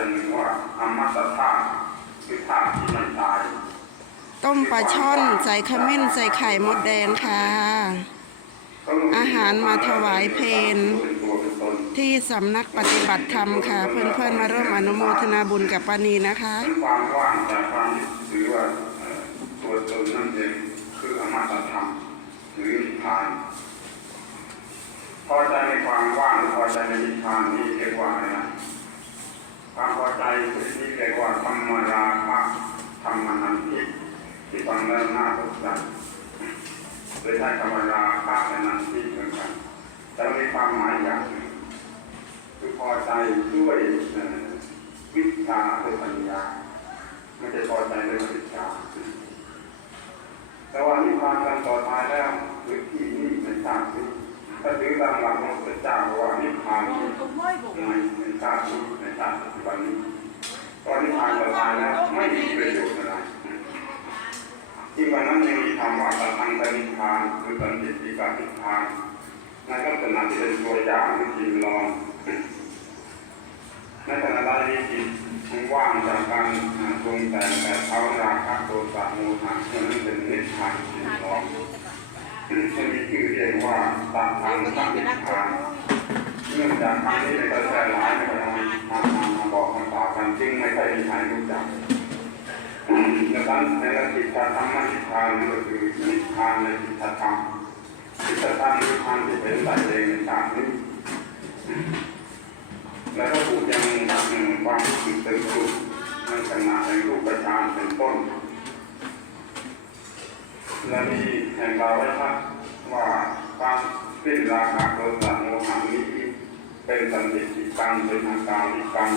อย่างหนึ่งว่าอมตะธาตุคือธาตุที่ไม่ตาย ต้มปลาช่อนใส่ขมิ้นใส่ไข่มดแดงค่ะ อาหารมาถวายเพลเป็นตัวเป็นตนที่สำนักปฏิบัติธรรมค่ะ เพื่อนๆมาร่วมอนุโมทนาบุญกับปานีนะคะนั้นความว่างจากความยึดถือว่าเอ่อตัวตนนั่นเองคืออมตะธรรมหรือนิพพานพอใจในความว่างหรือพอใจในนิพพานนี่เรียกว่าอะไรนะความพอใจที่เรียกว่าธรรมราคะธรรมนันทิ ที่ฟังแล้วน่าสนใจโดยใช้ธรรมราคะและนันทิเหมือนกันแต่มีความหมายอย่างหนึ่งคือพอใจด้วยวิชาด้วยปัญญาไม่ใช่พอใจด้วยวิชาแต่ว่านิพพานการต่อตายแล้วคือที่นี้ไม่ทราบสิถ้าถือตามหลักของพระเจ้าว่านิพพานในในชาตินี้ในชาติปัจจุบันนี้ตอนนิพพานต่อตายแล้วไม่มีประโยชน์ ที่วันนั้นยังมีคำว่าสังตนิพพานคือสันติติกานิพพานนั่นก็เป็นนักที่เป็นตัวอย่างที่จริงลองในขณะใดมีจิตว่างจากการปรุงแต่งแต่เขาราคะโทสะโมหะนั่นเป็นนิพพานจริงลองจะมีชื่อเรียกว่าตัทางสังนิพพานเนื่องจากคำนี้ในกระแสหลายไม่ได้มามาบอกคำตอบกันจึงไม่ค่อยมีใครรู้จัก ดันในกจิตธรรมนิพพานก็คือนิพพานในจิตธรรมจิตธรรมนิพพานที่เป็นใส่เองในชาตินี้แล้วก็พูดยังความรู้สึกถึงสุขในขณะในรูปประชานเป็นต้นและมีแห่งเราไว้ครับว่าความสิ้นราคะโทสะโมหะนี้เป็นสันติกรรมเป็นอาการิกรรม